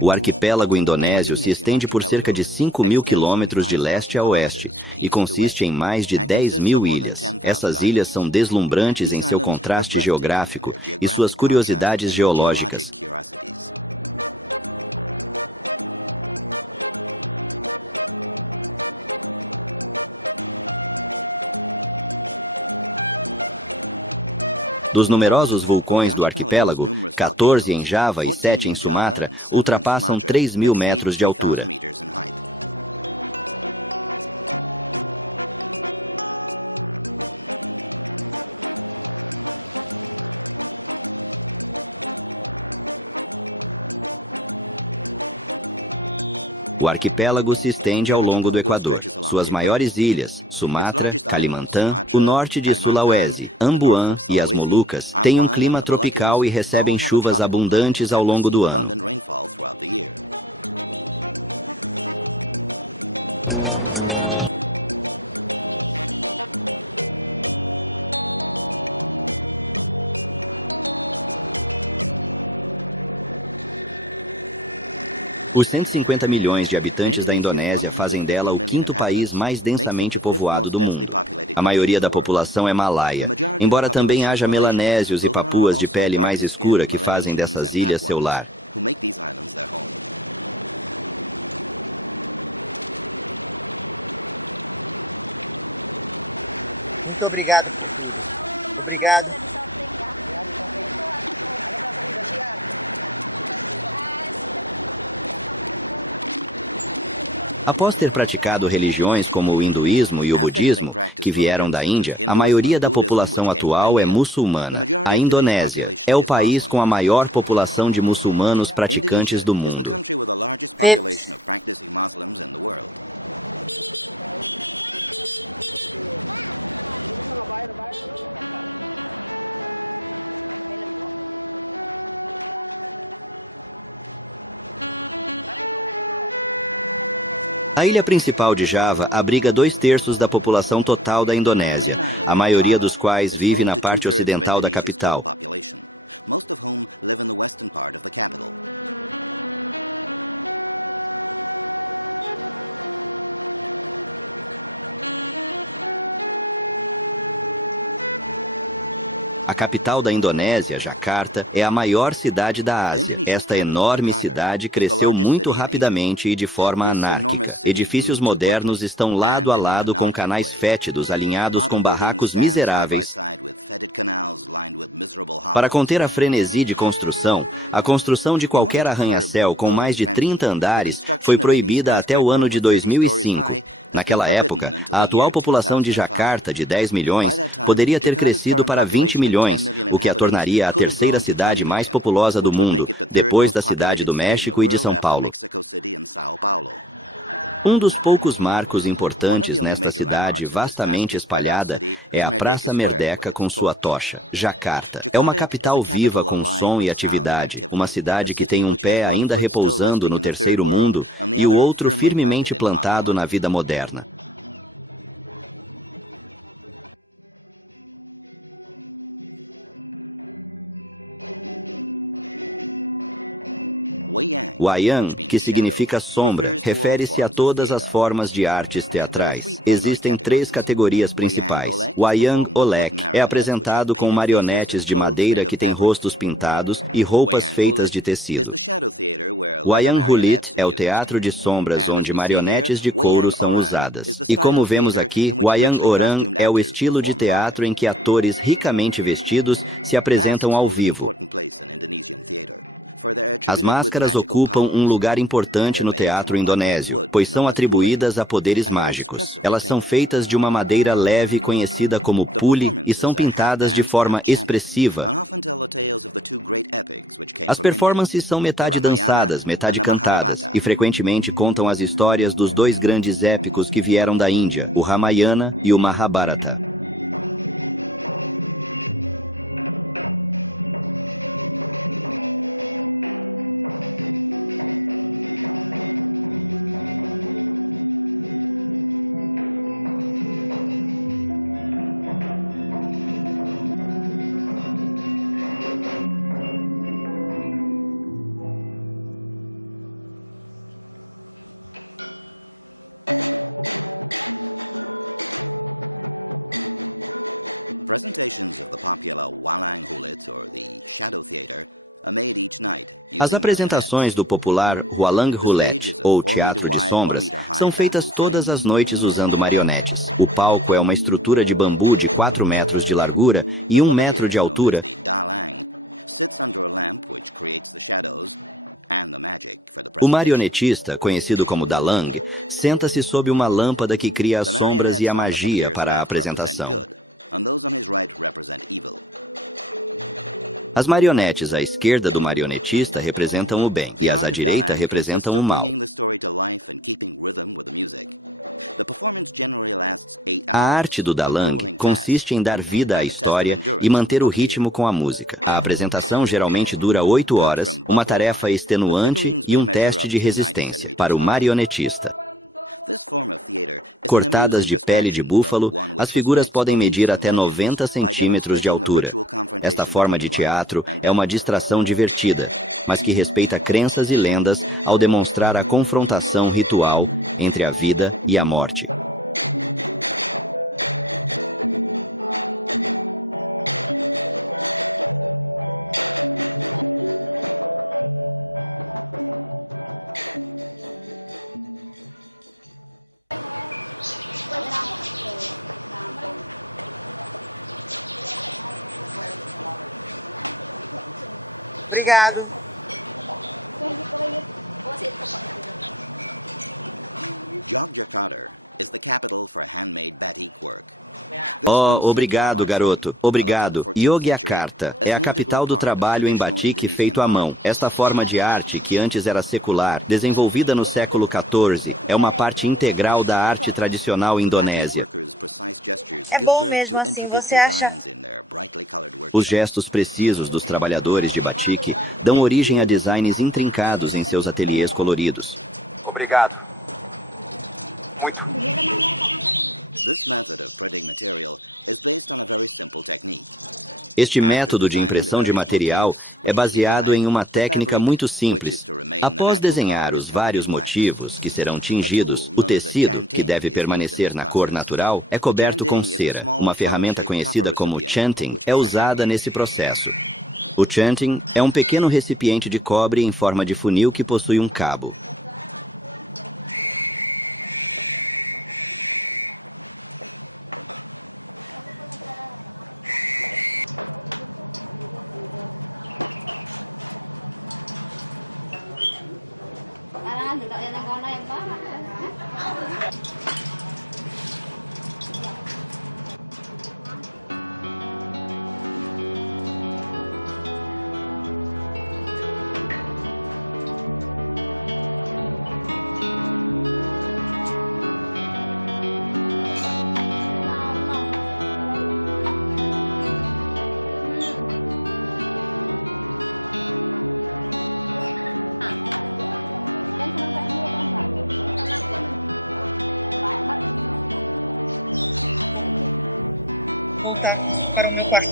O arquipélago indonésio se estende por cerca de 5.000 quilômetros de leste a oeste e consiste em mais de 10.000 ilhas. Essas ilhas são deslumbrantes em seu contraste geográfico e suas curiosidades geológicas. Dos numerosos vulcões do arquipélago, 14 em Java e 7 em Sumatra ultrapassam 3.000 metros de altura. O arquipélago se estende ao longo do Equador. Suas maiores ilhas, Sumatra, Kalimantan, o norte de Sulawesi, Ambuã e as Molucas, têm um clima tropical e recebem chuvas abundantes ao longo do ano. Os 150 milhões de habitantes da Indonésia fazem dela o quinto país mais densamente povoado do mundo. A maioria da população é malaia, embora também haja melanésios e papuas de pele mais escura que fazem dessas ilhas seu lar. Muito obrigado. Obrigado. Após ter praticado religiões como o hinduísmo e o budismo, que vieram da Índia, a maioria da população atual é muçulmana. A Indonésia é o país com a maior população de muçulmanos praticantes do mundo. A ilha principal de Java abriga 2/3 da população total da Indonésia, a maioria dos quais vive na parte ocidental da capital. A capital da Indonésia, Jakarta, é a maior cidade da Ásia. Esta enorme cidade cresceu muito rapidamente e de forma anárquica. Edifícios modernos estão lado a lado com canais fétidos alinhados com barracos miseráveis. Para conter a frenesi de construção, a construção de qualquer arranha-céu com mais de 30 andares foi proibida até o ano de 2005. Naquela época, a atual população de Jakarta, de 10 milhões, poderia ter crescido para 20 milhões, o que a tornaria a terceira cidade mais populosa do mundo, depois da cidade do México e de São Paulo. Um dos poucos marcos importantes nesta cidade vastamente espalhada é a Praça Merdeka com sua tocha, Jakarta. É uma capital viva com som e atividade, uma cidade que tem um pé ainda repousando no terceiro mundo e o outro firmemente plantado na vida moderna. Wayang, que significa sombra, refere-se a todas as formas de artes teatrais. Existem 3 categorias principais. Wayang Olek é apresentado com marionetes de madeira que têm rostos pintados e roupas feitas de tecido. Wayang Hulit é o teatro de sombras onde marionetes de couro são usadas. E como vemos aqui, Wayang Orang é o estilo de teatro em que atores ricamente vestidos se apresentam ao vivo. As máscaras ocupam um lugar importante no teatro indonésio, pois são atribuídas a poderes mágicos. Elas são feitas de uma madeira leve conhecida como pule e são pintadas de forma expressiva. As performances são metade dançadas, metade cantadas, e frequentemente contam as histórias dos 2 grandes épicos que vieram da Índia, o Ramayana e o Mahabharata. Presentations of the popular Walang Hulit or the Shadow Theater are made each night As using apresentações do popular Walang Hulet, ou Teatro de Sombras, são feitas todas as noites usando marionetes. O palco é uma estrutura de bambu de 4 metros de largura e 1 metro de altura. O marionetista, conhecido como Dalang, senta-se sob uma lâmpada que cria as sombras e a magia para a apresentação. As marionetes à esquerda do marionetista representam o bem, e as à direita representam o mal. A arte do Dalang consiste em dar vida à história e manter o ritmo com a música. A apresentação geralmente dura 8 horas, uma tarefa extenuante e um teste de resistência para o marionetista. Cortadas de pele de búfalo, as figuras podem medir até 90 centímetros de altura. Esta forma de teatro é uma distração divertida, mas que respeita crenças e lendas ao demonstrar a confrontação ritual entre a vida e a morte. Obrigado. Jogjakarta is the capital for handmade batik work. Oh, obrigado, garoto. Obrigado. Yogyakarta é a capital do trabalho em batik feito à mão. Esta forma de arte, que antes era secular, desenvolvida no século XIV, é uma parte integral da arte tradicional indonésia. É bom mesmo assim, você acha? Os gestos precisos dos trabalhadores de batik dão origem a designs intrincados em seus ateliês coloridos. Obrigado. Muito. Este método de impressão de material é baseado em uma técnica muito simples. Após desenhar os vários motivos que serão tingidos, o tecido, que deve permanecer na cor natural, é coberto com cera. Uma ferramenta conhecida como chanting é usada nesse processo. O chanting é um pequeno recipiente de cobre em forma de funil que possui um cabo. Voltar para o meu quarto.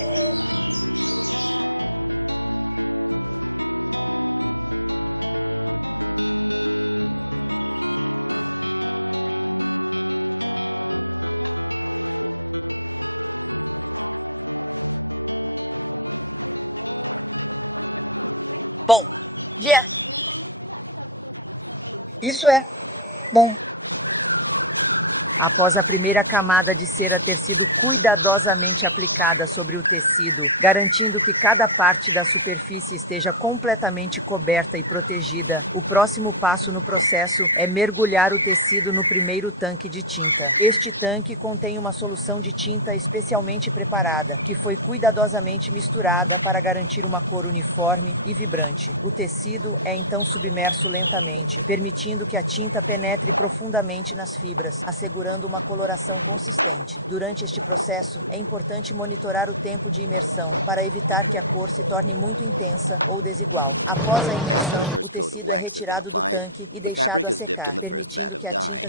Bom, isso é bom. Após a primeira camada de cera ter sido cuidadosamente aplicada sobre o tecido, garantindo que cada parte da superfície esteja completamente coberta e protegida, o próximo passo no processo é mergulhar o tecido no primeiro tanque de tinta. Este tanque contém uma solução de tinta especialmente preparada, que foi cuidadosamente misturada para garantir uma cor uniforme e vibrante. O tecido é então submerso lentamente, permitindo que a tinta penetre profundamente nas fibras, assegurando uma coloração consistente. Durante este processo, é importante monitorar o tempo de imersão para evitar que a cor se torne muito intensa ou desigual. Após a imersão, o tecido é retirado do tanque e The fabric is dipped in the first vat of dye.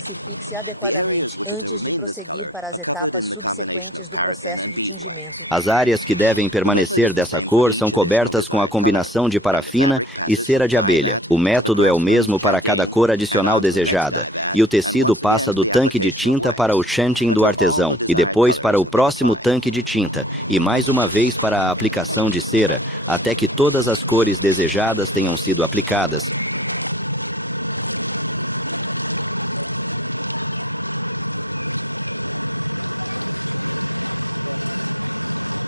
The areas which are to remain this color are covered in the combination of paraffin and beeswax. As áreas que devem permanecer dessa cor são cobertas com a combinação de parafina e cera de abelha. O método é o mesmo para cada cor adicional desejada. E o tecido passa do tanque de tinta para o shunting do artesão e depois para o próximo tanque de tinta. E mais uma vez para a aplicação de cera, até que todas as cores desejadas tenham sido aplicadas.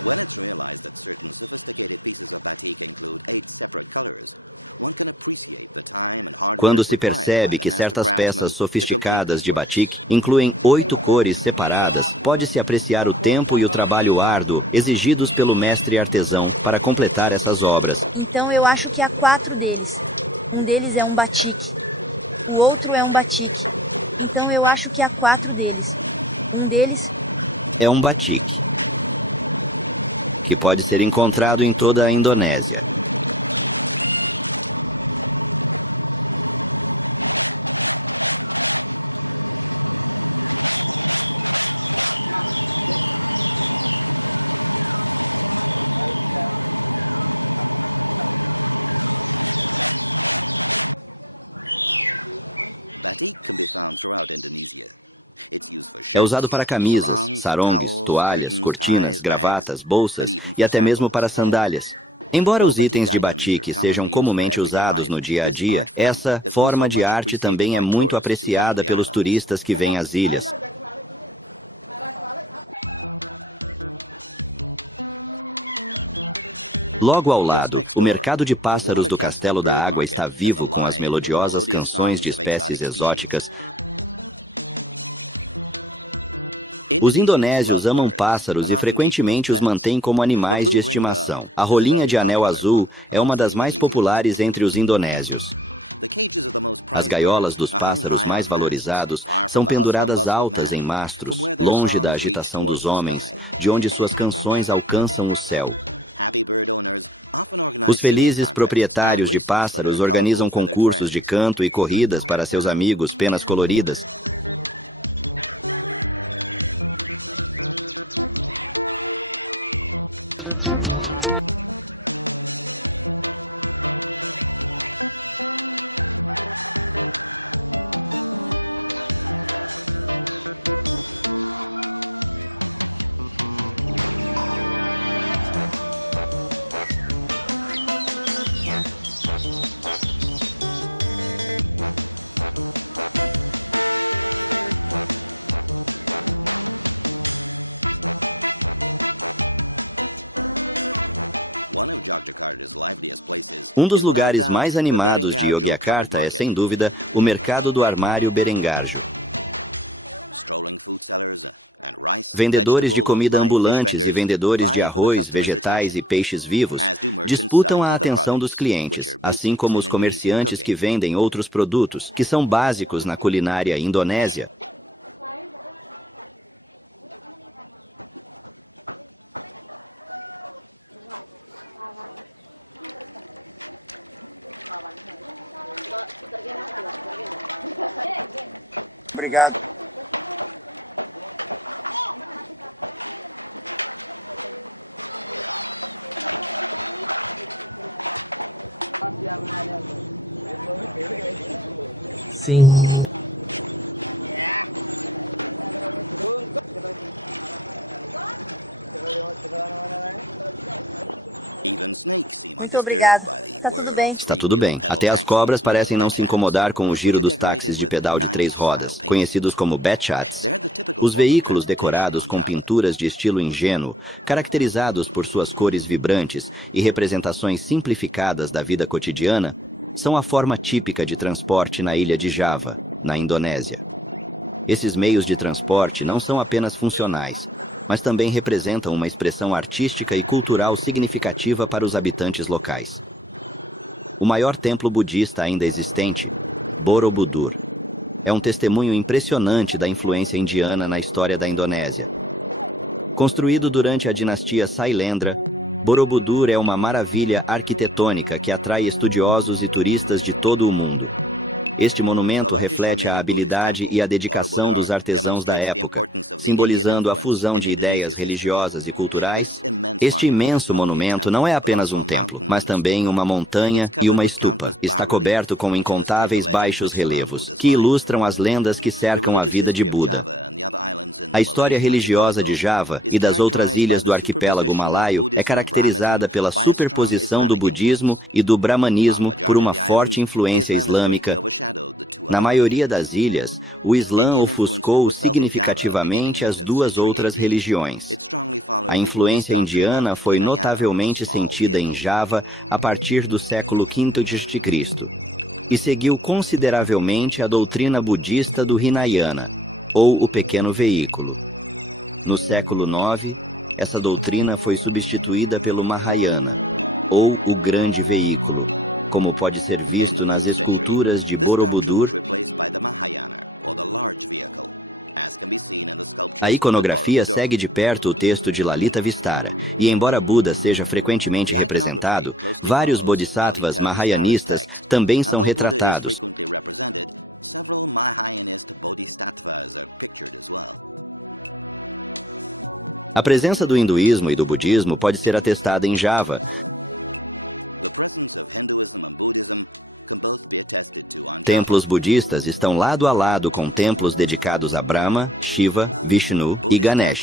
When it's realized that certain sophisticated pieces of batik include 8 separate colors, one can appreciate the time and hard work Quando se required percebe by que the master certas craftsman peças to sofisticadas de complete these batik incluem 8 cores separadas, pode-se apreciar o tempo e o trabalho árduo exigidos pelo mestre artesão para completar essas obras. Então eu acho que há 4 deles. Um deles é um batik. O outro é um batik. Então eu acho que há 4 deles. Um deles É um batik, que pode ser encontrado em toda a Indonésia. Batik can be found throughout Indonesia. É usado para camisas, sarongues, toalhas, cortinas, gravatas, bolsas e até mesmo para sandálias. Embora os itens de batik sejam comumente usados no dia a dia, essa forma de arte também é muito apreciada pelos turistas que vêm às ilhas. Logo ao lado, o mercado de pássaros do Castelo da Água está vivo com as melodiosas canções de espécies exóticas. Os indonésios amam pássaros e frequentemente os mantêm como animais de estimação. A rolinha de anel azul é uma das mais populares entre os indonésios. As gaiolas dos pássaros mais valorizados são penduradas altas em mastros, longe da agitação dos homens, de onde suas canções alcançam o céu. Os felizes proprietários de pássaros organizam concursos de canto e corridas para seus amigos penas coloridas. Um dos lugares mais animados de Yogyakarta é, sem dúvida, o mercado do armário Berengarjo. Vendedores de comida ambulantes e vendedores de arroz, vegetais e peixes vivos disputam a atenção dos clientes, assim como os comerciantes que vendem outros produtos, que são básicos na culinária indonésia. Obrigado. Sim. Muito obrigado. Tá tudo bem. Está tudo bem. Até as cobras parecem não se incomodar com o giro dos táxis de pedal de 3 rodas, conhecidos como Betchats. Os veículos decorados com pinturas de estilo ingênuo, caracterizados por suas cores vibrantes e representações simplificadas da vida cotidiana, são a forma típica de transporte na ilha de Java, na Indonésia. Esses meios de transporte não são apenas funcionais, mas também representam uma expressão artística e cultural significativa para os habitantes locais. O maior templo budista ainda existente, Borobudur, é um testemunho impressionante da influência indiana na história da Indonésia. Construído durante a dinastia Sailendra, Borobudur é uma maravilha arquitetônica que atrai estudiosos e turistas de todo o mundo. Este monumento reflete a habilidade e a dedicação dos artesãos da época, simbolizando a fusão de ideias religiosas e culturais. Este imenso monumento não é apenas um templo, mas também uma montanha e uma estupa. Está coberto com incontáveis baixos relevos, que ilustram as lendas que cercam a vida de Buda. A história religiosa de Java e das outras ilhas do arquipélago malaio é caracterizada pela superposição do budismo e do brahmanismo por uma forte influência islâmica. Na maioria das ilhas, o Islã ofuscou significativamente as duas outras religiões. A influência indiana foi notavelmente sentida em Java a partir do século V d.C. e seguiu consideravelmente a doutrina budista do Hinayana, ou o pequeno veículo. No século IX, essa doutrina foi substituída pelo Mahayana, ou o grande veículo, como pode ser visto nas esculturas de Borobudur. A iconografia segue de perto o texto de Lalita Vistara, e embora Buda seja frequentemente representado, vários bodhisattvas mahayanistas também são retratados. A presença do hinduísmo e do budismo pode ser atestada em Java. Templos budistas estão lado a lado com templos dedicados a Brahma, Shiva, Vishnu e Ganesh.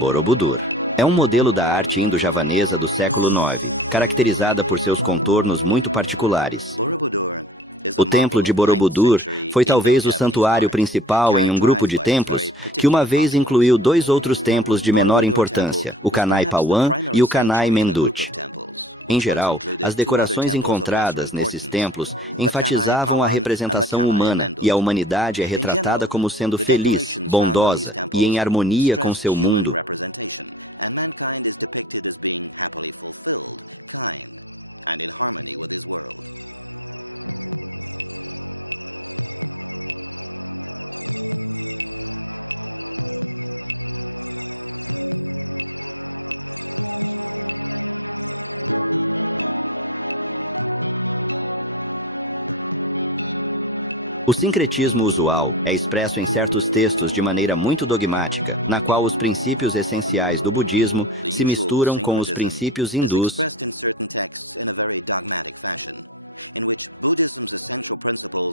Borobudur é um modelo da arte indo-javanesa do século IX, caracterizada por seus contornos muito particulares. O templo de Borobudur foi talvez o santuário principal em um grupo de templos que uma vez incluiu dois outros templos de menor importância, o Kanai Pawan e o Kanai Mendut. Em geral, as decorações encontradas nesses templos enfatizavam a representação humana, e a humanidade é retratada como sendo feliz, bondosa e em harmonia com seu mundo. O sincretismo usual é expresso em certos textos de maneira muito dogmática, na qual os princípios essenciais do budismo se misturam com os princípios hindus.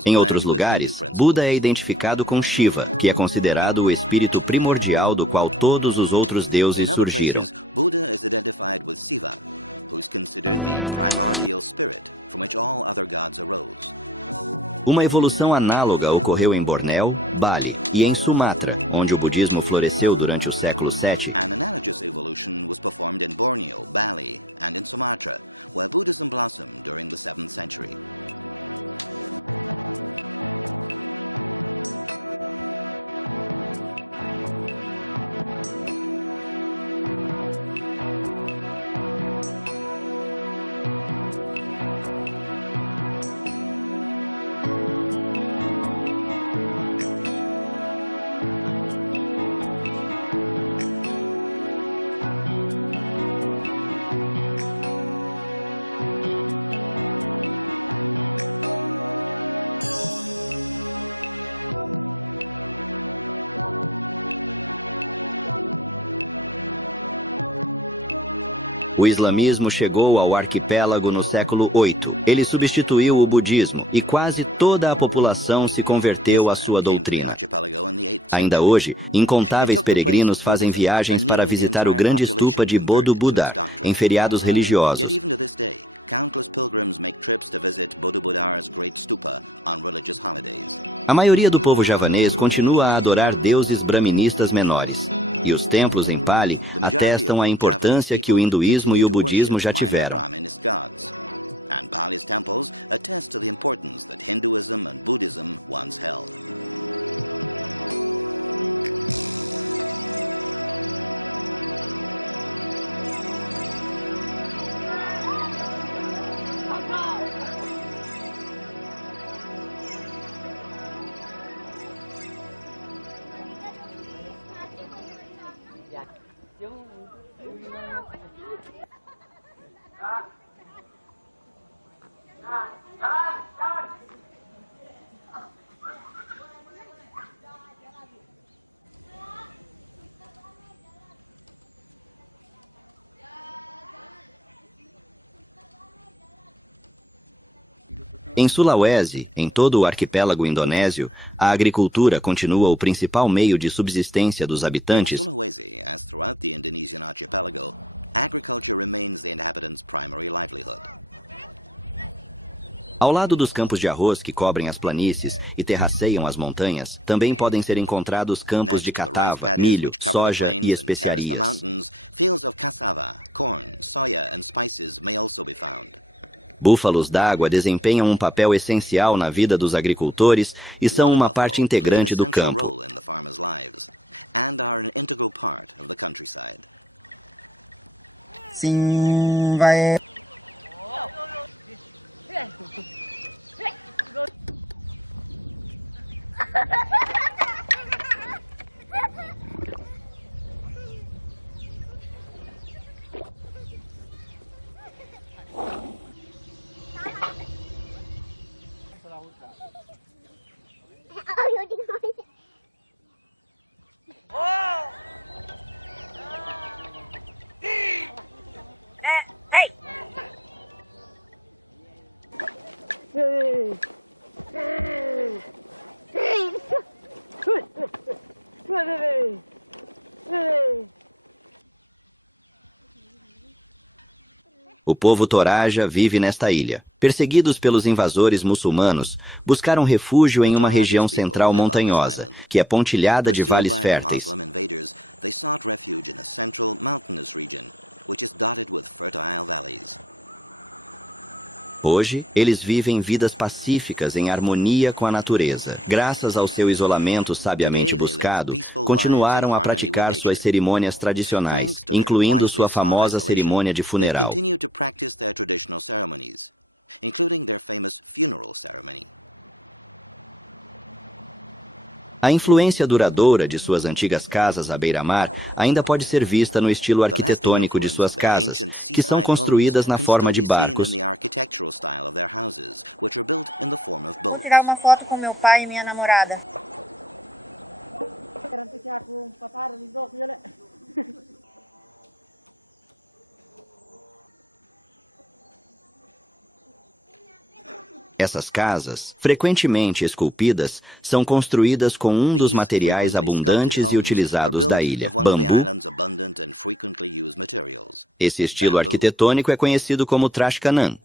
Em outros lugares, Buda é identificado com Shiva, que é considerado o espírito primordial do qual todos os outros deuses surgiram. Buddha is identified with Shiva, who is considered the primordial spirit from which all other gods arose. Uma evolução análoga ocorreu em Bornéu, Bali e em Sumatra, onde o budismo floresceu durante o século VII. An analogous evolution was performed in Borneo, Bali, and in Sumatra, where Buddhism blossomed during the 7th century. O islamismo chegou ao arquipélago no século VIII. Ele substituiu o budismo e quase toda a população se converteu à sua doutrina. Ainda hoje, incontáveis peregrinos fazem viagens para visitar o grande stupa de Bodh Buddha em feriados religiosos. Countless pilgrims make trips to visit Bodh Buddha's great stupa on religious holidays. A maioria do povo javanês continua a adorar deuses brahministas menores. E os templos em Pali atestam a importância que o hinduísmo e o budismo já tiveram. And Pali's temples attest to the importance that Hinduism and Buddhism once held. Em Sulawesi, em todo o arquipélago indonésio, a agricultura continua o principal meio de subsistência dos habitantes. In Sulawesi, as throughout the Indonesian archipelago, agriculture remains the inhabitants' primary livelihood. Ao lado dos campos de arroz que cobrem as planícies e terraceiam as montanhas, também podem ser encontrados campos de catava, milho, soja e especiarias. Fields of cassava, corn, soya and spices may also be found. Búfalos d'água desempenham um papel essencial na vida dos agricultores e são uma parte integrante do campo. Sim, vai. O povo Toraja vive nesta ilha. Perseguidos pelos invasores muçulmanos, buscaram refúgio em uma região central montanhosa, que é pontilhada de vales férteis. Hoje, eles vivem vidas pacíficas em harmonia com a natureza. Graças ao seu isolamento sabiamente buscado, continuaram a praticar suas cerimônias tradicionais, incluindo sua famosa cerimônia de funeral. A influência duradoura de suas antigas casas à beira-mar ainda pode ser vista no estilo arquitetônico de suas casas, que são construídas na forma de barcos. Vou tirar uma foto com meu pai e minha namorada. Essas casas, frequentemente esculpidas, são construídas com um dos materiais abundantes e utilizados da ilha, bambu. Esse estilo arquitetônico é conhecido como Trashkanan.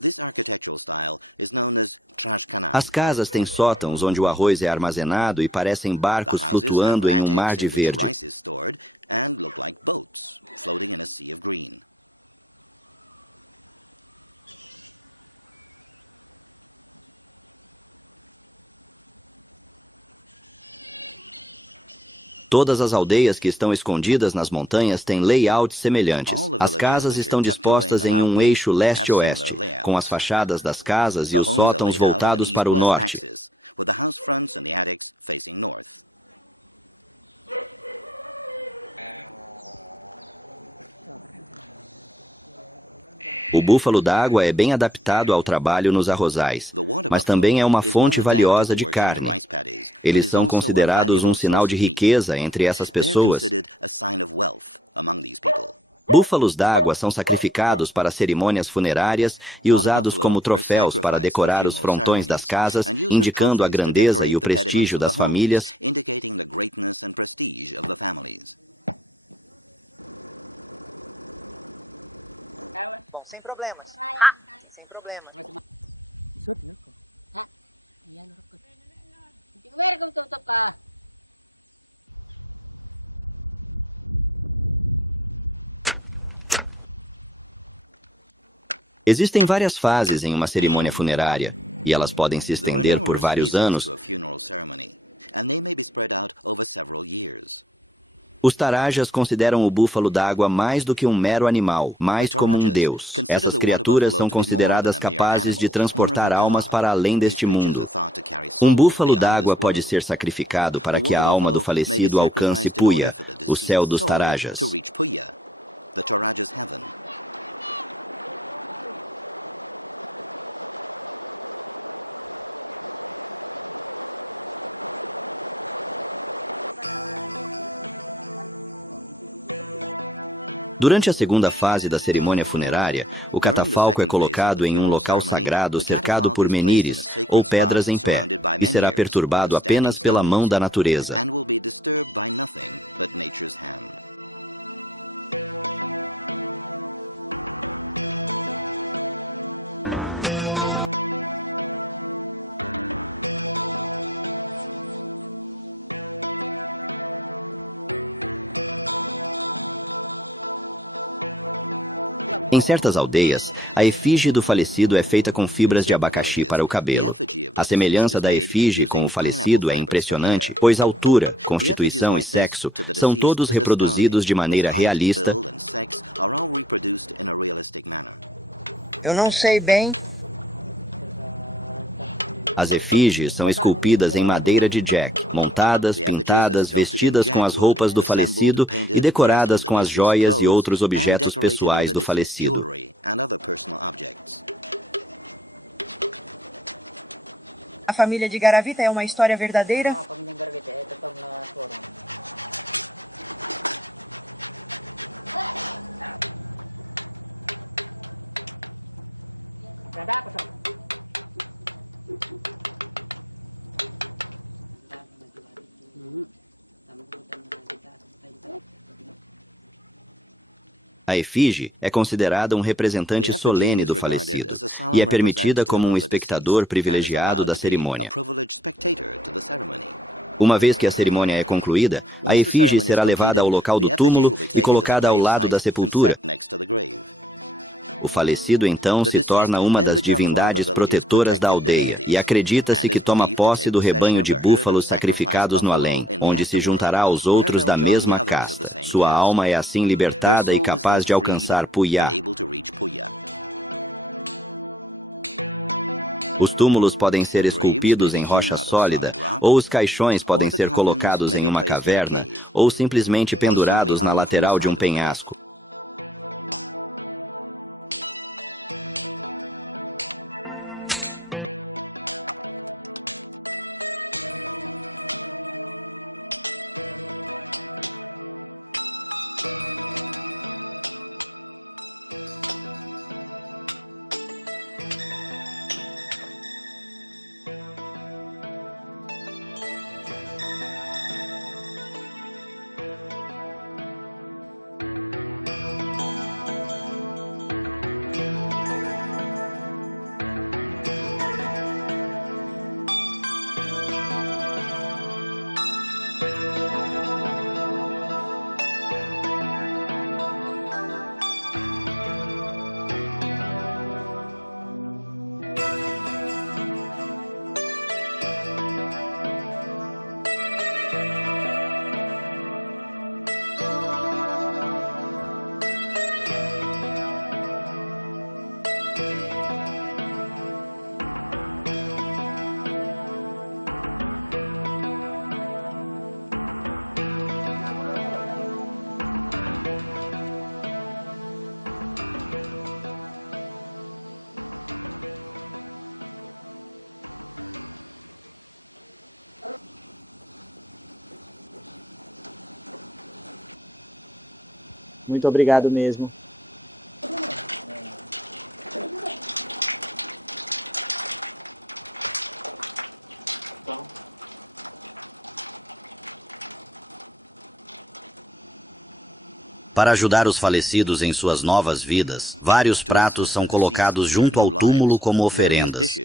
This architectural style is known as trashkanal. As casas têm sótãos onde o arroz é armazenado e parecem barcos flutuando em um mar de verde. Rice is stored and look like boats floating in a sea of green. Todas as aldeias que estão escondidas nas montanhas têm layouts semelhantes. As casas estão dispostas em um eixo leste-oeste, com as fachadas das casas e os sótãos voltados para o norte. With the house fronts and the attics facing north. O búfalo d'água é bem adaptado ao trabalho nos arrozais, mas também é uma fonte valiosa de carne. Eles são considerados um sinal de riqueza entre essas pessoas. Búfalos d'água são sacrificados para cerimônias funerárias e usados como troféus para decorar os frontões das casas, indicando a grandeza e o prestígio das famílias. Bom, sem problemas. Sem problemas. Existem várias fases em uma cerimônia funerária, e elas podem se estender por vários anos. Os Tarajas consideram o búfalo d'água mais do que um mero animal, mais como um deus. Essas criaturas são consideradas capazes de transportar almas para além deste mundo. Um búfalo d'água pode ser sacrificado para que a alma do falecido alcance Puya, o céu dos Tarajas. Durante a segunda fase da cerimônia funerária, o catafalco é colocado em um local sagrado cercado por menires, ou pedras em pé, e será perturbado apenas pela mão da natureza. Em certas aldeias, a efígie do falecido é feita com fibras de abacaxi para o cabelo. A semelhança da efígie com o falecido é impressionante, pois altura, constituição e sexo são todos reproduzidos de maneira realista. Eu não sei bem. As efígies são esculpidas em madeira de jack, montadas, pintadas, vestidas com as roupas do falecido e decoradas com as joias e outros objetos pessoais do falecido. A família de Garavita é uma história verdadeira? A efígie é considerada um representante solene do falecido e é permitida como um espectador privilegiado da cerimônia. Uma vez que a cerimônia é concluída, a efígie será levada ao local do túmulo e colocada ao lado da sepultura. O falecido então se torna uma das divindades protetoras da aldeia e acredita-se que toma posse do rebanho de búfalos sacrificados no além, onde se juntará aos outros da mesma casta. Sua alma é assim libertada e capaz de alcançar Puya. Os túmulos podem ser esculpidos em rocha sólida, ou os caixões podem ser colocados em uma caverna, ou simplesmente pendurados na lateral de um penhasco. Muito obrigado mesmo. Para ajudar os falecidos em suas novas vidas, vários pratos são colocados junto ao túmulo como oferendas.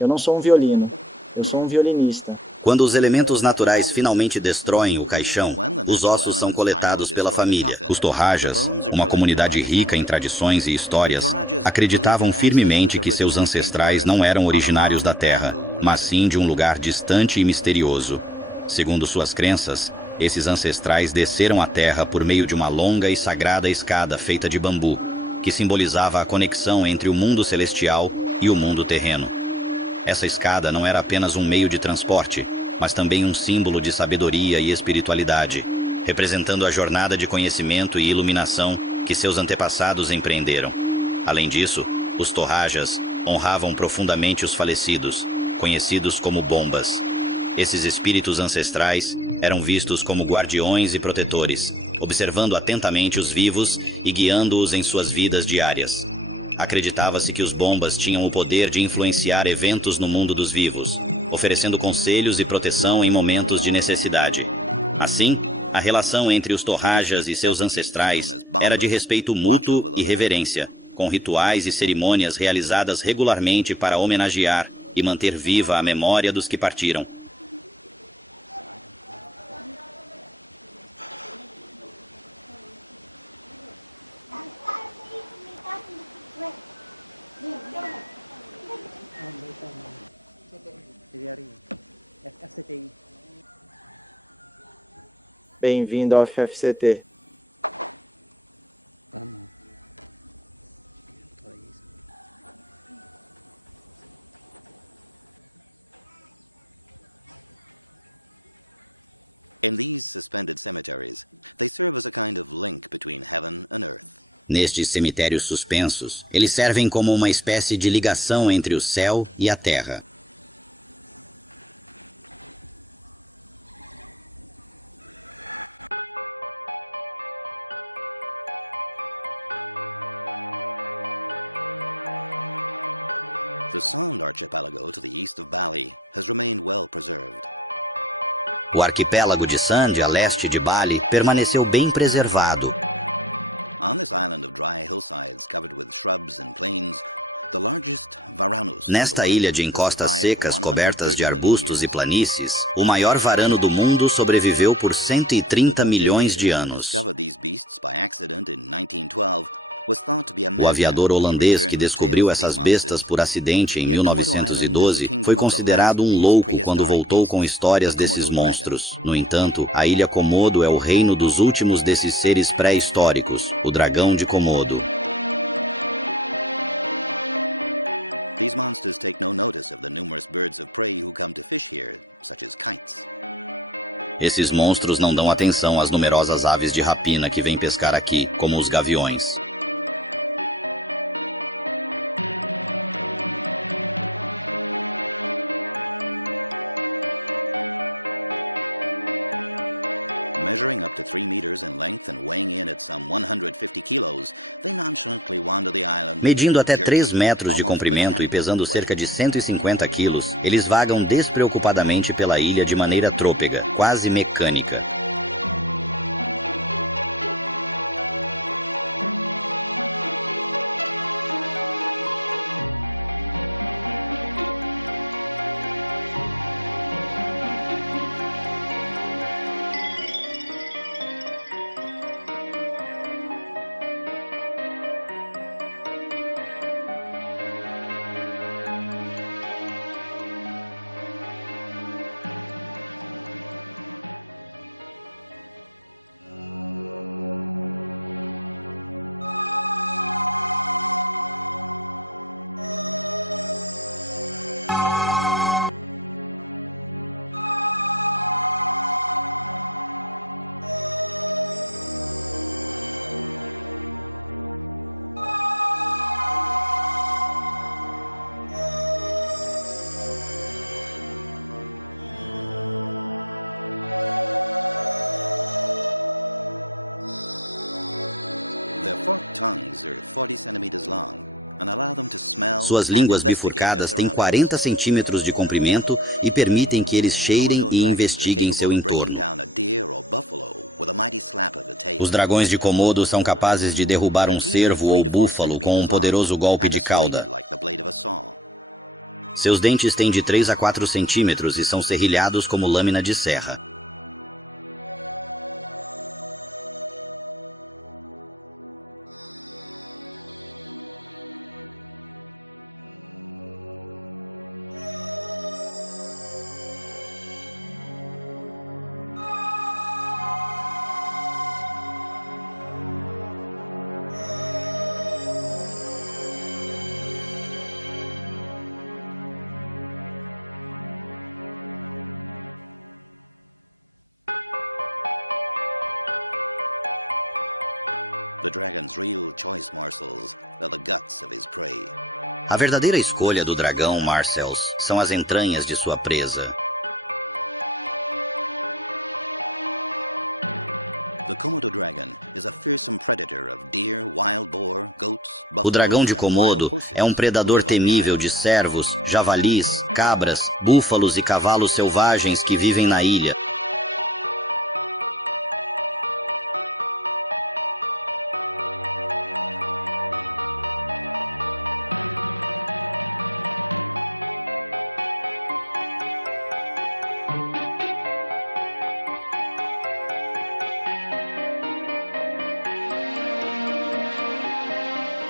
Eu não sou um violino, eu sou um violinista. Quando os elementos naturais finalmente destroem o caixão, os ossos são coletados pela família. Os Torajas, uma comunidade rica em tradições e histórias, acreditavam firmemente que seus ancestrais não eram originários da Terra, mas sim de um lugar distante e misterioso. Segundo suas crenças, esses ancestrais desceram à Terra por meio de uma longa e sagrada escada feita de bambu, que simbolizava a conexão entre o mundo celestial e o mundo terreno. Essa escada não era apenas um meio de transporte, mas também um símbolo de sabedoria e espiritualidade, representando a jornada de conhecimento e iluminação que seus antepassados empreenderam. Além disso, os Torajas honravam profundamente os falecidos, conhecidos como bombas. Esses espíritos ancestrais eram vistos como guardiões e protetores, observando atentamente os vivos e guiando-os em suas vidas diárias. Acreditava-se que os bombas tinham o poder de influenciar eventos no mundo dos vivos, oferecendo conselhos e proteção em momentos de necessidade. Assim, a relação entre os Torajas e seus ancestrais era de respeito mútuo e reverência, com rituais e cerimônias realizadas regularmente para homenagear e manter viva a memória dos que partiram. Bem-vindo ao FFCT. In these suspended cemeteries, they serve as a kind of link between heaven and earth. Nestes cemitérios suspensos, eles servem como uma espécie de ligação entre o céu e a terra. The Sand Archipelago to the east of Bali has remained well preserved. O arquipélago de Sand, a leste de Bali, permaneceu bem preservado. On this island of dry hillsides covered with shrubs and plains, the largest Varanus. Nesta ilha de encostas secas cobertas de arbustos e planícies, o maior varano do mundo sobreviveu por 130 milhões de anos. O aviador holandês que descobriu essas bestas por acidente em 1912 foi considerado um louco quando voltou com histórias desses monstros. No entanto, a ilha Komodo é o reino dos últimos desses seres pré-históricos, o dragão de Komodo. These monsters take no notice of the numerous birds of prey who come to fish here, such as kites. Esses monstros não dão atenção às numerosas aves de rapina que vêm pescar aqui, como os gaviões. Measuring up to 3 meters in length and weighing in at some 150 kilos, they nonchalantly wander the island. Medindo até 3 metros de comprimento e pesando cerca de 150 quilos, eles vagam despreocupadamente pela ilha de maneira trôpega, quase mecânica. tongues are 40 centimeters long and allow them to smell. Suas línguas bifurcadas têm 40 centímetros de comprimento e permitem que eles cheirem e investiguem seu entorno. Os dragões de Komodo são capazes de derrubar um cervo ou búfalo com um poderoso golpe de cauda. Seus dentes têm de 3 a 4 centímetros e são serrilhados como lâmina de serra. The dragon's real choice morsels are the guts of his prey. A verdadeira escolha do dragão, Marcels, são as entranhas de sua presa. The Komodo dragon is a fearsome predator of deer, wild boar, goats, buffaloes, O dragão de Komodo é um predador temível de cervos, javalis, cabras, búfalos e cavalos selvagens que vivem na ilha.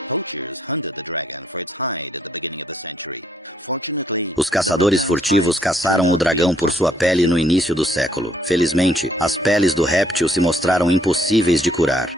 Poachers hunted the dragon for its hide at the beginning of the century. Fortunately, Os caçadores furtivos caçaram o dragão por sua pele no início do século. Felizmente, as peles do réptil se mostraram impossíveis de curar.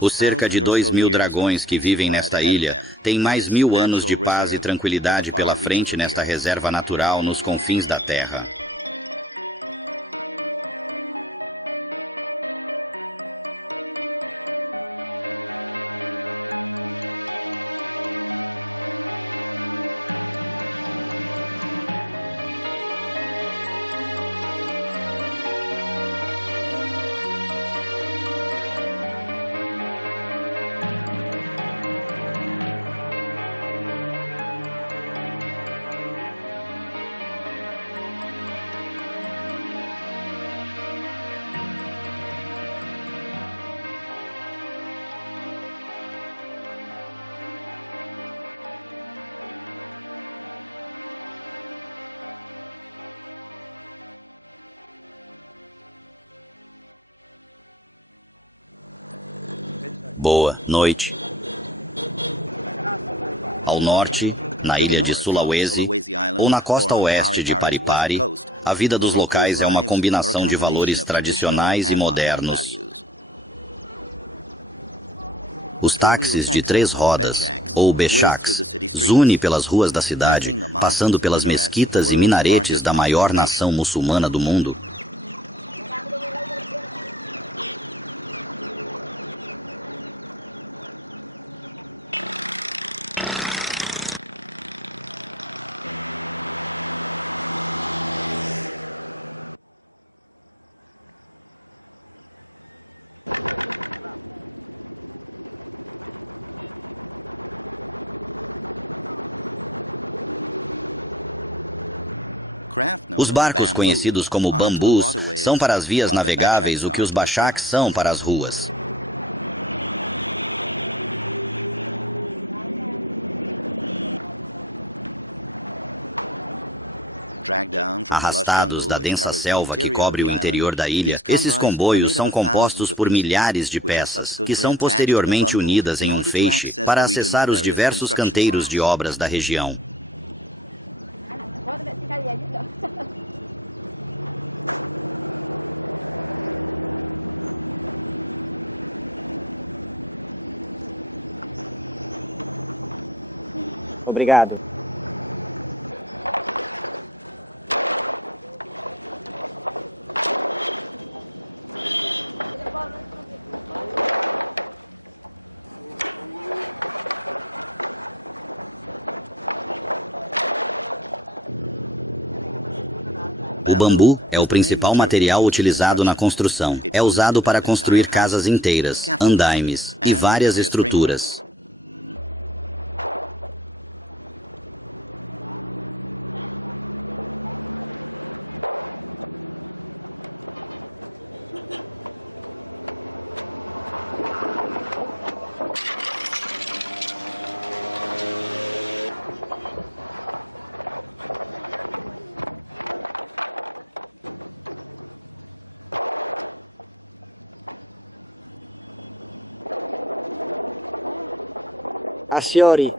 Os cerca de 2.000 dragões que vivem nesta ilha têm mais 1.000 anos de paz e tranquilidade pela frente nesta reserva natural nos confins da Terra. Boa noite. Ao norte, na ilha de Sulawesi, ou na costa oeste de Paripari, a vida dos locais é uma combinação de valores tradicionais e modernos. Os táxis de 3 rodas, ou bechaks, zune pelas ruas da cidade, passando pelas mesquitas e minaretes da maior nação muçulmana do mundo. Os barcos conhecidos como bambus são para as vias navegáveis o que os bachaks são para as ruas. Arrastados da densa selva que cobre o interior da ilha, esses comboios são compostos por milhares de peças, que são posteriormente unidas em um feixe para acessar os diversos canteiros de obras da região. Obrigado. O bambu é o principal material utilizado na construção. É usado para construir casas inteiras, andaimes e várias estruturas. A Siori.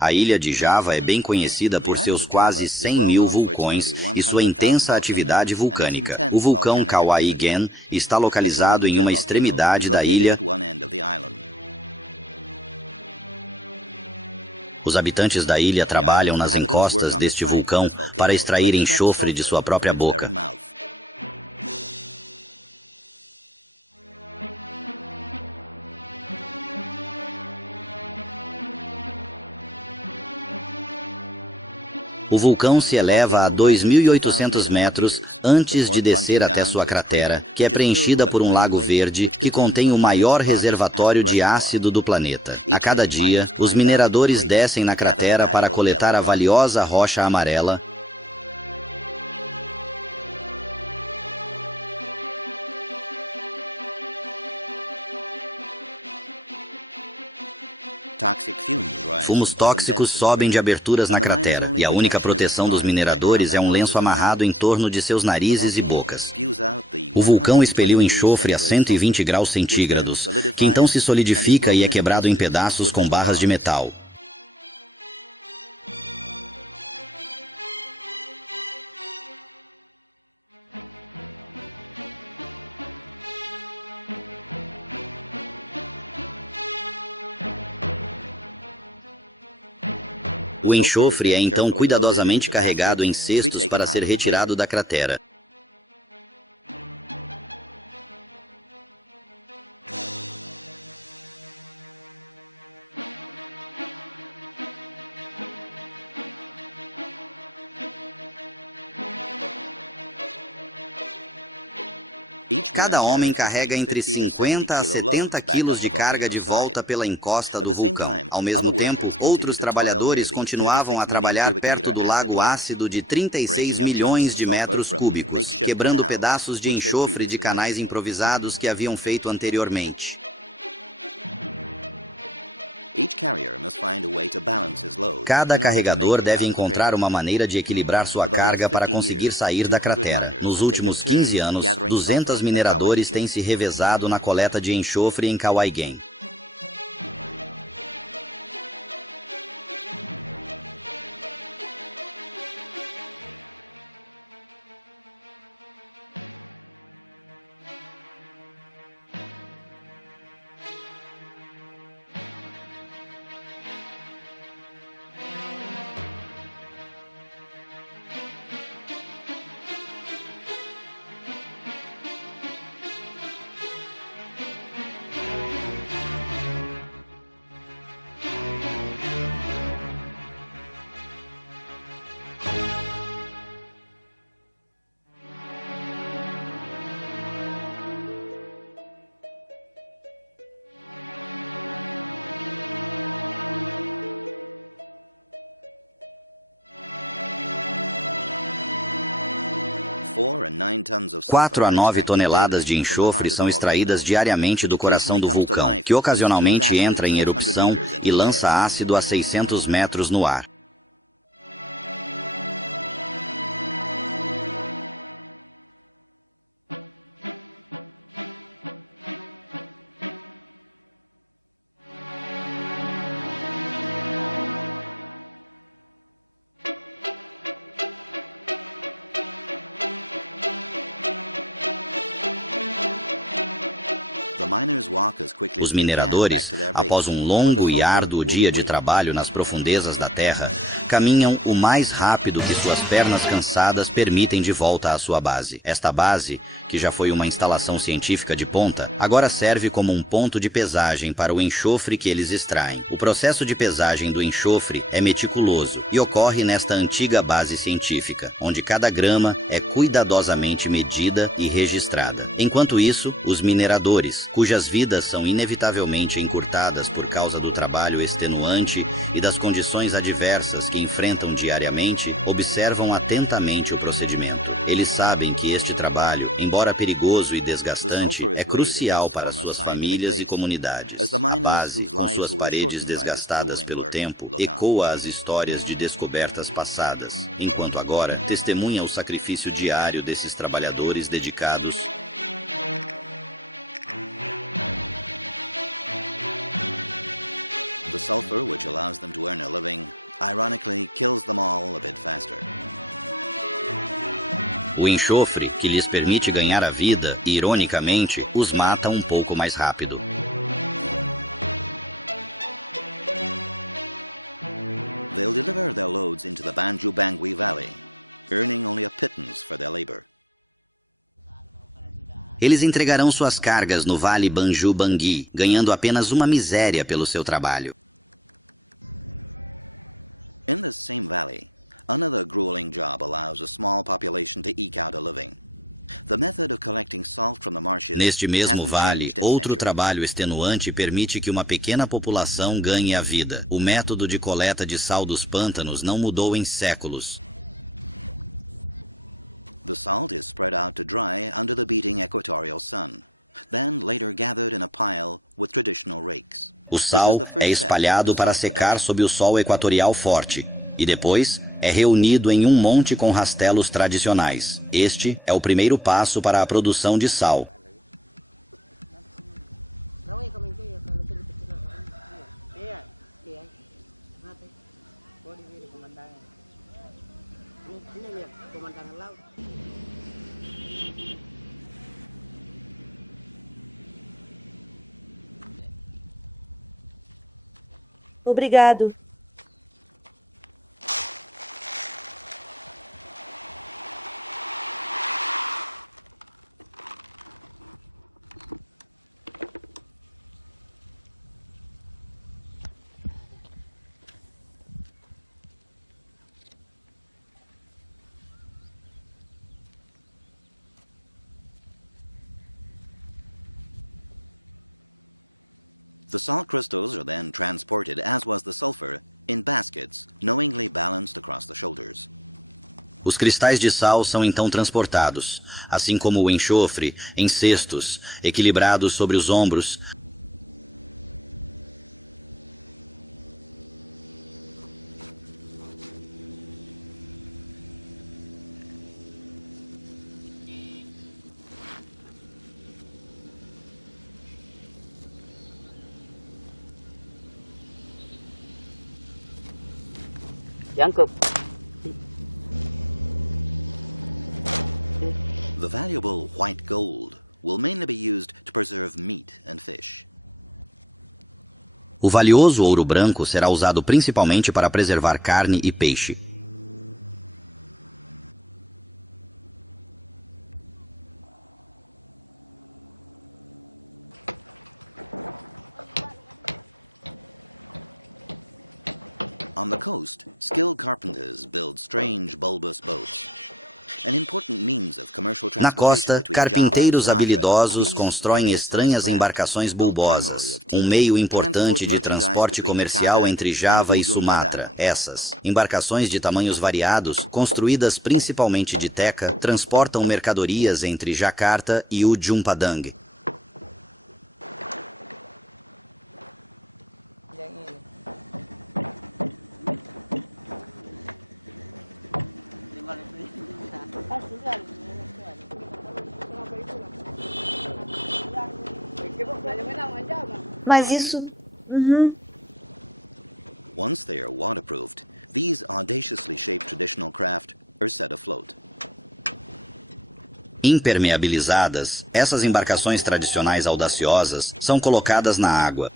A ilha de Java é bem conhecida por seus quase 100 mil vulcões e sua intensa atividade vulcânica. O vulcão Kawai Gen está localizado em uma extremidade da ilha. Os habitantes da ilha trabalham nas encostas deste vulcão para extrair enxofre de sua própria boca. O vulcão se eleva a 2.800 metros antes de descer até sua cratera, que é preenchida por um lago verde que contém o maior reservatório de ácido do planeta. A cada dia, os mineradores descem na cratera para coletar a valiosa rocha amarela. Fumos tóxicos sobem de aberturas na cratera, e a única proteção dos mineradores é um lenço amarrado em torno de seus narizes e bocas. O vulcão expeliu enxofre a 120 graus centígrados, que então se solidifica e é quebrado em pedaços com barras de metal. O enxofre é então cuidadosamente carregado em cestos para ser retirado da cratera. Cada homem carrega entre 50 a 70 quilos de carga de volta pela encosta do vulcão. Ao mesmo tempo, outros trabalhadores continuavam a trabalhar perto do lago ácido de 36 milhões de metros cúbicos, quebrando pedaços de enxofre de canais improvisados que haviam feito anteriormente. Cada carregador deve encontrar uma maneira de equilibrar sua carga para conseguir sair da cratera. Nos últimos 15 anos, 200 mineradores têm se revezado na coleta de enxofre em Kawai Gen. Quatro a 9 toneladas de enxofre são extraídas diariamente do coração do vulcão, que ocasionalmente entra em erupção e lança ácido a 600 metros no ar. Os mineradores, após um longo e árduo dia de trabalho nas profundezas da terra, caminham o mais rápido que suas pernas cansadas permitem de volta à sua base. Esta base, que já foi uma instalação científica de ponta, agora serve como um ponto de pesagem para o enxofre que eles extraem. O processo de pesagem do enxofre é meticuloso e ocorre nesta antiga base científica, onde cada grama é cuidadosamente medida e registrada. Enquanto isso, os mineradores, cujas vidas são inevitavelmente encurtadas por causa do trabalho extenuante e das condições adversas que enfrentam diariamente, observam atentamente o procedimento. Eles sabem que este trabalho, embora perigoso e desgastante, é crucial para suas famílias e comunidades. A base, com suas paredes desgastadas pelo tempo, ecoa as histórias de descobertas passadas, enquanto agora testemunha o sacrifício diário desses trabalhadores dedicados. The sulfur, which allows them to earn a living, ironically kills them all a bit faster. O enxofre, que lhes permite ganhar a vida, ironicamente, os mata um pouco mais rápido. They'll deliver their loads into the Banju-Bangui Valley, earning only a pittance for their labor. Eles entregarão suas cargas no Vale Banju-Bangui, ganhando apenas uma miséria pelo seu trabalho. In this same valley, another grueling job allows a small population to eke out a living. The method of collecting salt from the marshes Neste mesmo hasn't vale, changed in outro centuries. trabalho extenuante permite que uma pequena população ganhe a vida. O método de coleta de sal dos pântanos não mudou em séculos. The salt is spread out to dry under the beating equatorial sun, then later gathered in a pile with traditional rakes. O sal é espalhado para secar sob o sol equatorial forte e depois é reunido em um monte com rastelos tradicionais. Este é o primeiro passo para a produção de sal. Obrigado. The salt crystals are then transported, as was the sulfur, in baskets, knowingly balanced across the shoulders. Os cristais de sal são então transportados, assim como o enxofre, em cestos, equilibrados sobre os ombros. The valuable white gold will mainly be used to preserve meat and fish. O valioso ouro branco será usado principalmente para preservar carne e peixe. On the coast, skilled carpenters build strange bulbous boats. An important means of commercial Na transportation costa, between Java and carpinteiros Sumatra, habilidosos these constroem various estranhas sized embarcações craft will bulbosas, primarily of teak, meio importante de transport transporte merchandise comercial between entre Jakarta Java and e Sumatra. Ujung Padang. Essas embarcações de tamanhos variados, construídas principalmente de teca, transportam mercadorias entre Jakarta e Ujung Padang. Mas isso... Once they are waterproofed, these audaciously shaped traditional craft are set afloat. Impermeabilizadas, essas embarcações tradicionais audaciosas são colocadas na água.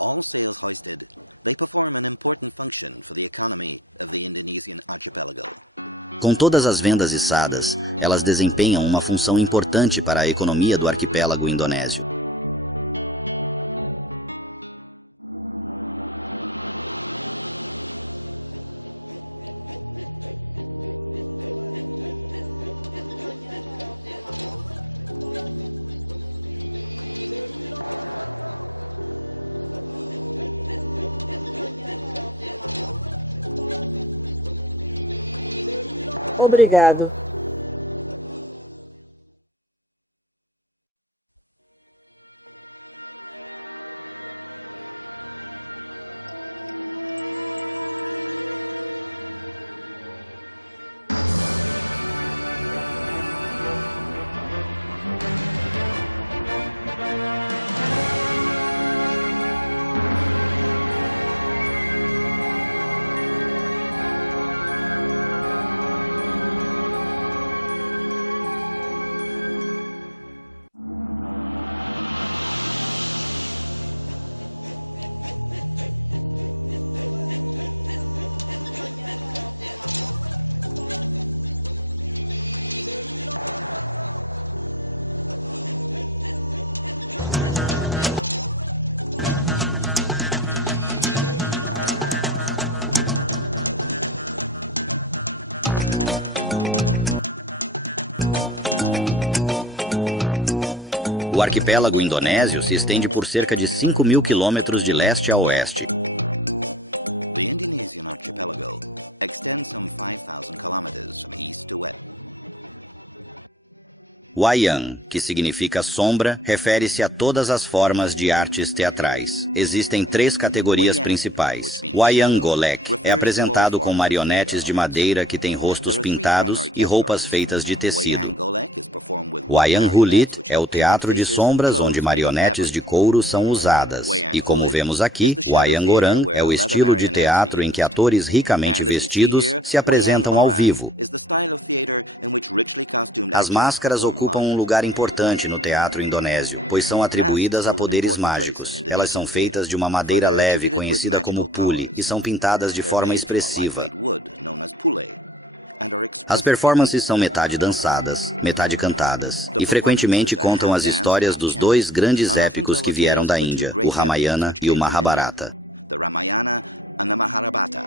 All sails hoisted, they perform an important function for the economy of the Indonesian archipelago. Com todas as vendas içadas, elas desempenham uma função importante para a economia do arquipélago indonésio. Obrigado. O arquipélago indonésio se estende por cerca de 5.000 quilômetros de leste a oeste. The Indonesian archipelago extends some 5,000 kilometers from east to west. Wayang, que significa sombra, refere-se a todas as formas de artes teatrais. Existem 3 categorias principais. Wayang Golek é apresentado com marionetes de madeira que têm rostos pintados e roupas feitas de tecido. Wayang Kulit é o teatro de sombras onde marionetes de couro são usadas. E como vemos aqui, Wayang Orang é o estilo de teatro em que atores ricamente vestidos se apresentam ao vivo. As máscaras ocupam um lugar importante no teatro indonésio, pois são atribuídas a poderes mágicos. Elas são feitas de uma madeira leve, conhecida como pule, e são pintadas de forma expressiva. As performances são metade dançadas, metade cantadas, e frequentemente contam as histórias dos 2 grandes épicos que vieram da Índia, o Ramayana e o Mahabharata. The Ramayana and the Mahabharata.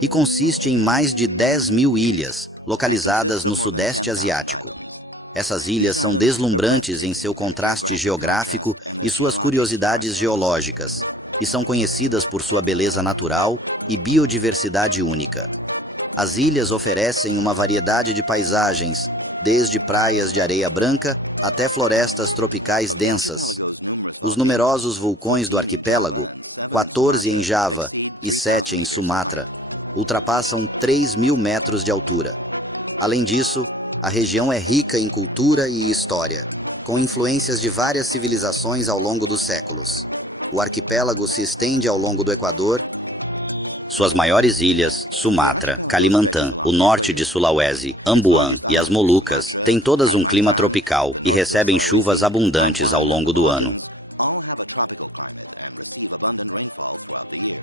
E consiste em mais de 10.000 ilhas, localizadas no Sudeste Asiático. Essas ilhas são deslumbrantes em seu contraste geográfico e suas curiosidades geológicas, e são conhecidas por sua beleza natural e biodiversidade única. As ilhas oferecem uma variedade de paisagens, desde praias de areia branca até florestas tropicais densas. Os numerosos vulcões do arquipélago, 14 em Java e 7 em Sumatra, ultrapassam 3.000 metros de altura. Além disso, a região é rica em cultura e história, com influências de várias civilizações ao longo dos séculos. O arquipélago se estende ao longo do Equador. Suas maiores ilhas, Sumatra, Kalimantan, o norte de Sulawesi, Ambuan e as Molucas, têm todas um clima tropical e recebem chuvas abundantes ao longo do ano. All have a tropical climate and receive abundant rainfall throughout the year.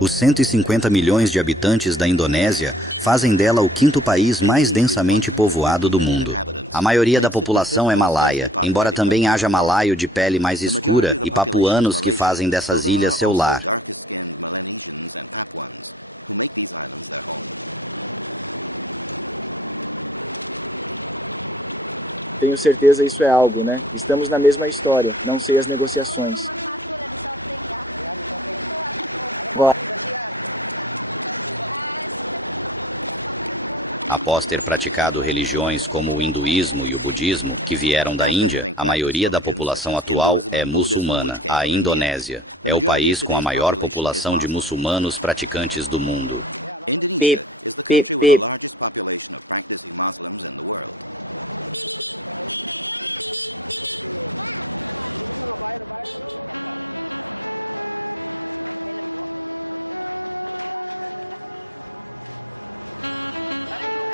Os 150 milhões de habitantes da Indonésia fazem dela o quinto país mais densamente povoado do mundo. A maioria da população é malaia, embora também haja malaio de pele mais escura e papuanos que fazem dessas ilhas seu lar. Tenho certeza isso é algo, né? Estamos na mesma história, não sei as negociações. Após ter praticado religiões como o hinduísmo e o budismo, que vieram da Índia, a maioria da população atual é muçulmana. A Indonésia é o país com a maior população de muçulmanos praticantes do mundo. Indonesia is the country with the largest population of practicing Muslims in the world.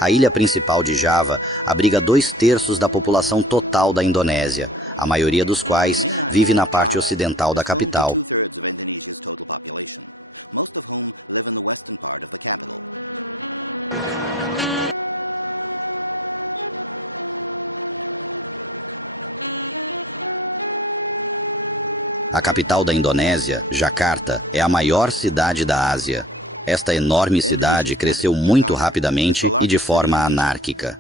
A ilha principal de Java abriga 2/3 da população total da Indonésia, a maioria dos quais vive na parte ocidental da capital. Most of whom live in the western part of the capital. A capital da Indonésia, Jakarta, é a maior cidade da Ásia. Esta enorme cidade cresceu muito rapidamente e de forma anárquica.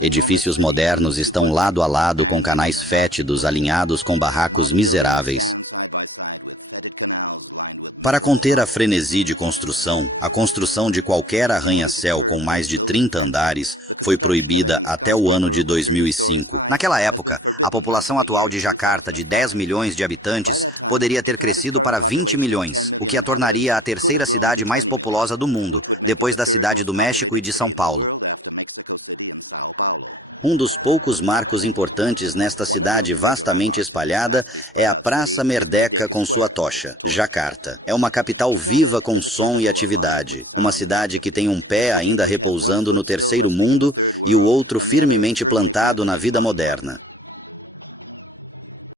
Edifícios modernos estão lado a lado com canais fétidos alinhados com barracos miseráveis. Para conter a frenesi de construção, a construção de qualquer arranha-céu com mais de 30 andares foi proibida até o ano de 2005. Naquela época, a população atual de Jakarta, de 10 milhões de habitantes, poderia ter crescido para 20 milhões, o que a tornaria a terceira cidade mais populosa do mundo, depois da cidade do México e de São Paulo. Um dos poucos marcos importantes nesta cidade vastamente espalhada é a Praça Merdeka com sua tocha, Jakarta. É uma capital viva com som e atividade. Uma cidade que tem um pé ainda repousando no terceiro mundo e o outro firmemente plantado na vida moderna.